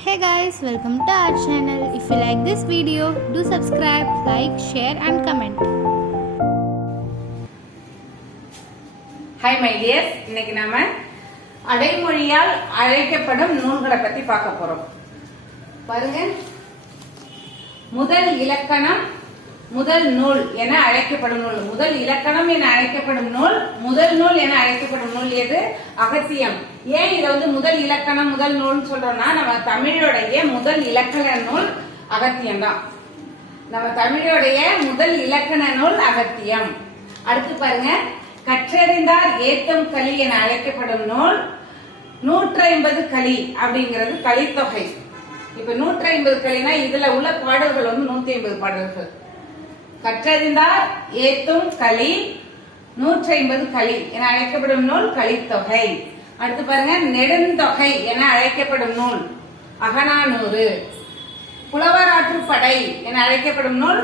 Hey guys welcome to our channel if you like this video do subscribe like share and comment hi my dears இன்னைக்கு நாம அடைமொழியால் அழைக்கப்படும் நூல்களை பத்தி பார்க்க போறோம் பாருங்க முதல் இலக்கணம் முதல் நூல் என அழைக்கப்படும் நூல். முதல் இலக்கணம் என அழைக்கப்படும் நூல் முதல் நூல் என அழைக்கப்படும் நூல் எது? அகசியம் ஏன் இதை வந்து முதல் இலக்கணம் முதல் நூல்னு சொல்றோம்னா நம்ம தமிழுடைய முதல் இலக்கண நூல் அகத்தியம் தான் நம்ம தமிழோடைய முதல் இலக்கண நூல் அகத்தியம். அடுத்து பாருங்க. கற்றறிந்தார் ஏத்தம் களி என அழைக்கப்படும் நூல் நூற்றி ஐம்பது களி அப்படிங்கிறது கலித்தொகை. இப்ப நூற்றி ஐம்பது களினா இதுல உள்ள பாடல்கள் வந்து நூத்தி ஐம்பது பாடல்கள். கற்றறிந்தார் ஏத்தும் களி நூற்றி ஐம்பது களி என அழைக்கப்படும் நூல் களித்தொகை. அடுத்து பாருங்க நெடுந்தொகை என அழைக்கப்படும் நூல் அகநானூறு. புலவராற்றுப்படை என அழைக்கப்படும் நூல்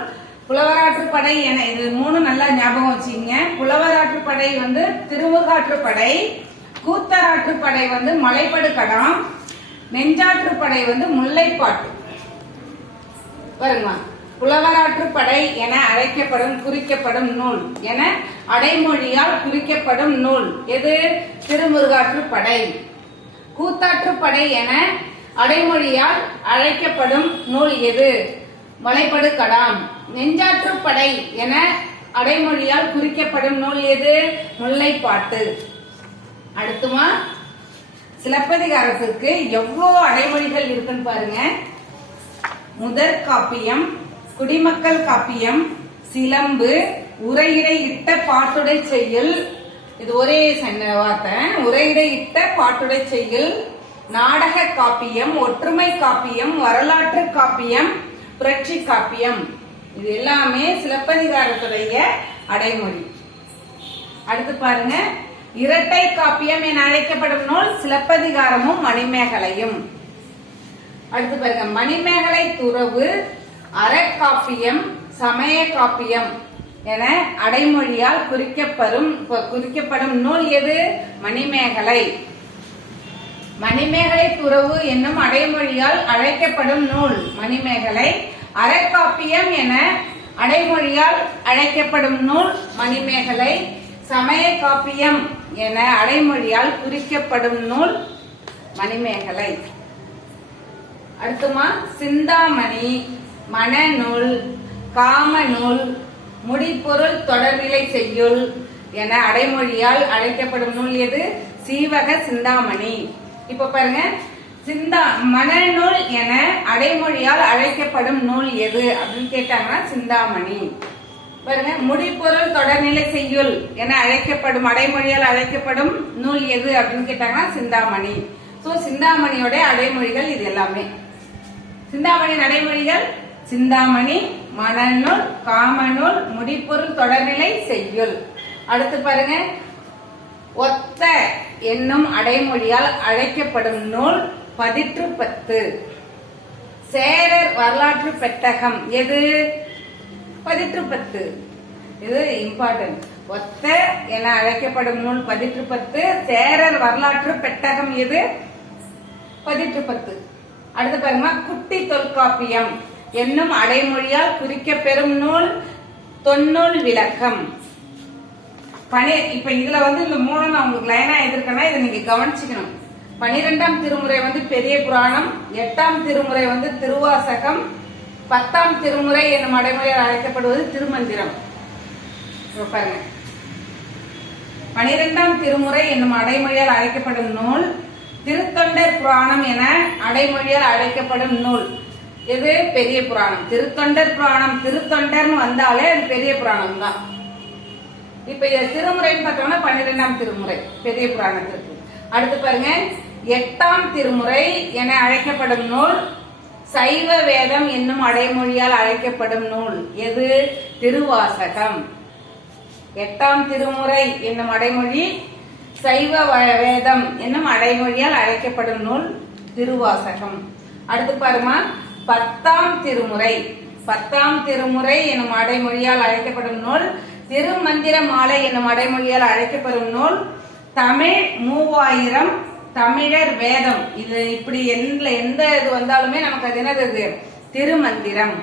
புலவராற்றுப்படை என இது மூணு நல்லா ஞாபகம் வச்சுக்கோங்க. புலவராற்றுப்படை வந்து திருமுகாற்றுப்படை கூத்தராற்றுப்படை வந்து மலைப்படு கடாம் நெஞ்சாற்றுப்படை வந்து முல்லைப்பாட்டு. பாருங்கம்மா. புலவராற்றுப்படை என அழைக்கப்படும் குறிக்கப்படும் நூல் என அடைமொழியால் குறிக்கப்படும் நூல். எது? திருமுருகாற்றுப்படை கூத்தாற்றுப்படை என அடைமொழியால் அழைக்கப்படும் நூல் எது? மலைப்படு கடாம் நெஞ்சாற்றுப்படை என அடைமொழியால் குறிக்கப்படும் நூல் எது? முல்லைப்பாட்டு. அடுத்துமா? சிலப்பதிகாரத்திற்கு எவ்வளோ அடைமொழிகள் இருக்குன்னு பாருங்க. முதற் காப்பியம் குடிமக்கள் காப்பியம் சிலம்பு உரையிடை இட்ட பாட்டுடை செய்யல் இது ஒரே சென்ன வார்த்தை. உரையிடை இட்ட பாட்டுடை செய்யல் நாடக காப்பியம் ஒற்றுமை காப்பியம் வரலாற்று காப்பியம் புரட்சி காப்பியம். இது எல்லாமே சிலப்பதிகாரத்துடைய அடைமொழி. அடுத்து பாருங்க. இரட்டை காப்பியம் என அழைக்கப்படும் நூல் சிலப்பதிகாரமும் மணிமேகலையும். அடுத்து பாருங்க. மணிமேகலை துறவு அறக்காப்பியம் சமய காப்பியம் என அடைமொழியால் குறிக்கப்படும் குறிக்கப்படும் நூல் எது? மணிமேகலை. மணிமேகலை துறவு என்னும் அடைமொழியால் அழைக்கப்படும் நூல் மணிமேகலை. அறக்காப்பியம் என அடைமொழியால் அழைக்கப்படும் நூல் மணிமேகலை. சமய காப்பியம் என அடைமொழியால் குறிக்கப்படும் நூல் மணிமேகலை. அடுத்துமா சிந்தாமணி. மனநூல் காமநூல் முடிப்பொருள் தொடர்நிலை செய்யுள் என அடைமொழியால் அழைக்கப்படும் நூல் எது? சீவக சிந்தாமணி. இப்ப பாருங்க சிந்தா மனநூல் என அடைமொழியால் அழைக்கப்படும் நூல் எது அப்படின்னு கேட்டாங்கன்னா சிந்தாமணி. பாருங்க முடிப்பொருள் தொடர்நிலை செய்யுள் என அழைக்கப்படும் அடைமொழியால் அழைக்கப்படும் நூல் எது அப்படின்னு கேட்டாங்கன்னா சிந்தாமணி. சோ சிந்தாமணியோட அடைமொழிகள் இது எல்லாமே. சிந்தாமணி நடைமொழிகள் சிந்தாமணி மணநூல் காமநூல் முடிப்பொருள் தொடர்நிலை செய்யுள். அடுத்து பாருங்க. ஒத்த என்னும் அடைமொழியால் அழைக்கப்படும் நூல் பதிற்று பத்து சேரர் வரலாற்று பெட்டகம். எது? பதிற்று பத்து இது இம்பார்ட்டன்ட் ஒத்த என அழைக்கப்படும் நூல் பதிற்று பத்து சேரர் வரலாற்று பெட்டகம் எது? பதிற்று பத்து அடுத்து பாருங்க. குட்டி தொல்காப்பியம். என்னும் அடைமொழியால் குறிக்க பெறும் நூல் தொன்னூல் விளக்கம். பனி இப்ப இதுல வந்து இந்த மூணு நான் உங்களுக்கு லைனா எதிர்க்கனா இதை நீங்க கவனிச்சுக்கணும். பனிரெண்டாம் திருமுறை வந்து பெரிய புராணம் எட்டாம் திருமுறை வந்து திருவாசகம் பத்தாம் திருமுறை என்னும் அடைமொழியால் அழைக்கப்படுவது திருமந்திரம். பாருங்க. பனிரெண்டாம் திருமுறை என்னும் அடைமொழியால் அழைக்கப்படும் நூல் திருத்தொண்டர் புராணம் என அடைமொழியால் அழைக்கப்படும் நூல். எது? பெரிய புராணம். திருத்தொண்டர் புராணம். திருத்தொண்டர்னு வந்தாலே அது பெரிய புராணம் தான் இப்ப திருமுறைன்னு பார்த்தோம்னா பன்னிரெண்டாம் திருமுறை பெரிய புராணத்திற்கு. அடுத்து பாருங்க. எட்டாம் திருமுறை என அழைக்கப்படும் நூல் சைவ வேதம் என்னும் அடைமொழியால் அழைக்கப்படும் நூல். எது? திருவாசகம். எட்டாம் திருமுறை என்னும் அடைமொழி சைவ வ- வேதம் என்னும் அடைமொழியால் அழைக்கப்படும் நூல் திருவாசகம். அடுத்து பாருமா பத்தாம் திருமுறை. பத்தாம் திருமுறை எனும் அடைமொழியால் அழைக்கப்படும் நூல். திருமந்திர மாலை எனும் அடைமொழியால் அழைக்கப்படும் நூல். தமிழ் மூவாயிரம் தமிழர் வேதம். இது இப்படி எந்த எந்த இது வந்தாலுமே நமக்கு அது என்னது அது? திருமந்திரம்.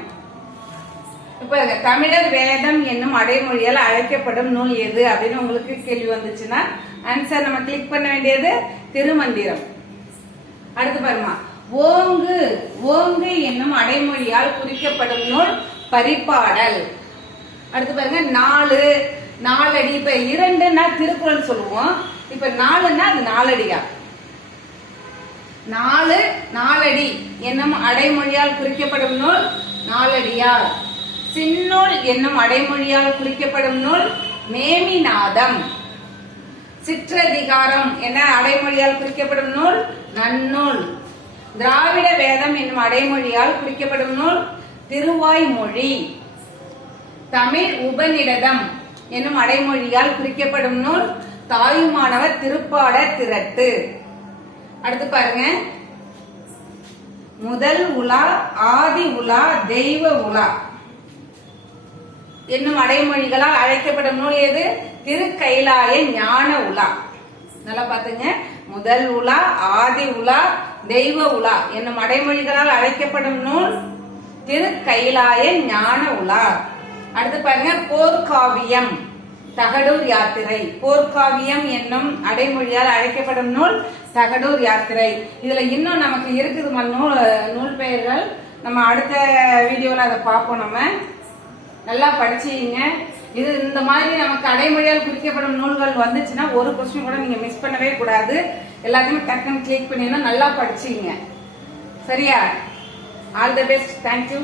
இப்ப தமிழர் வேதம் என்னும் அடைமொழியால் அழைக்கப்படும் நூல் எது அப்படின்னு உங்களுக்கு கேள்வி வந்துச்சுன்னா ஆன்சர் நம்ம கிளிக் பண்ண வேண்டியது திருமந்திரம். அடுத்து பாருமா ஓங்கு ஓங்கு என்னும் அடைமொழியால் குறிக்கப்படும் நூல் பரிபாடல் அடுத்து பாருங்க நாலு நாலடி. இப்ப இரண்டுன்னா திருக்குறள் சொல்லுவோம். இப்ப நாலுன்னா அது நாலடியா? நாலு நாலடி என்னும் அடைமொழியால் குறிக்கப்படும் நூல் நாலடியார். சின்னூல் என்னும் அடைமொழியால் குறிக்கப்படும் நூல் மேமிநாதம். சிற்றதிகாரம் என அடைமொழியால் குறிக்கப்படும் நூல் நன்னூல். திராவிட வேதம் என்னும் அடைமொழியால் குறிக்கப்படும் நூல் திருவாய்மொழி. தமிழ் உபநிடதம் என்னும் அடைமொழியால் குறிக்கப்படும் நூல் தாயுமானவர் திருப்பாட திரட்டு அடுத்து பாருங்க. முதல் உலா ஆதி உலா தெய்வ உலா என்னும் அடைமொழிகளால் அழைக்கப்படும் நூல் எது? திருக்கைலாய ஞான உலா. நல்லா பாத்துங்க முதல் உலா ஆதி உலா தெய்வ உலா என்னும் அடைமொழிகளால் அழைக்கப்படும் நூல் திரு கைலாய ஞான உலா. அடுத்து பாருங்க போர்க்காவியம் தகடூர் யாத்திரை. போர்க்காவியம் என்னும் அடைமொழியால் அழைக்கப்படும் நூல் தகடூர் யாத்திரை. இதுல இன்னும் நமக்கு இருக்குது நூல் நூல் பெயர்கள். நம்ம அடுத்த வீடியோல அதை பார்ப்போம் நம்ம. நல்லா படிச்சீங்க இது இந்த மாதிரி நமக்கு அடைமொழியால் குறிக்கப்படும் நூல்கள் வந்துச்சுன்னா ஒரு கொஸ்டின் கூட நீங்க மிஸ் பண்ணவே கூடாது. எல்லாத்தையுமே டக்குன்னு கிளிக் பண்ணிடணும் நல்லா படிச்சீங்க சரியா? All the best thank you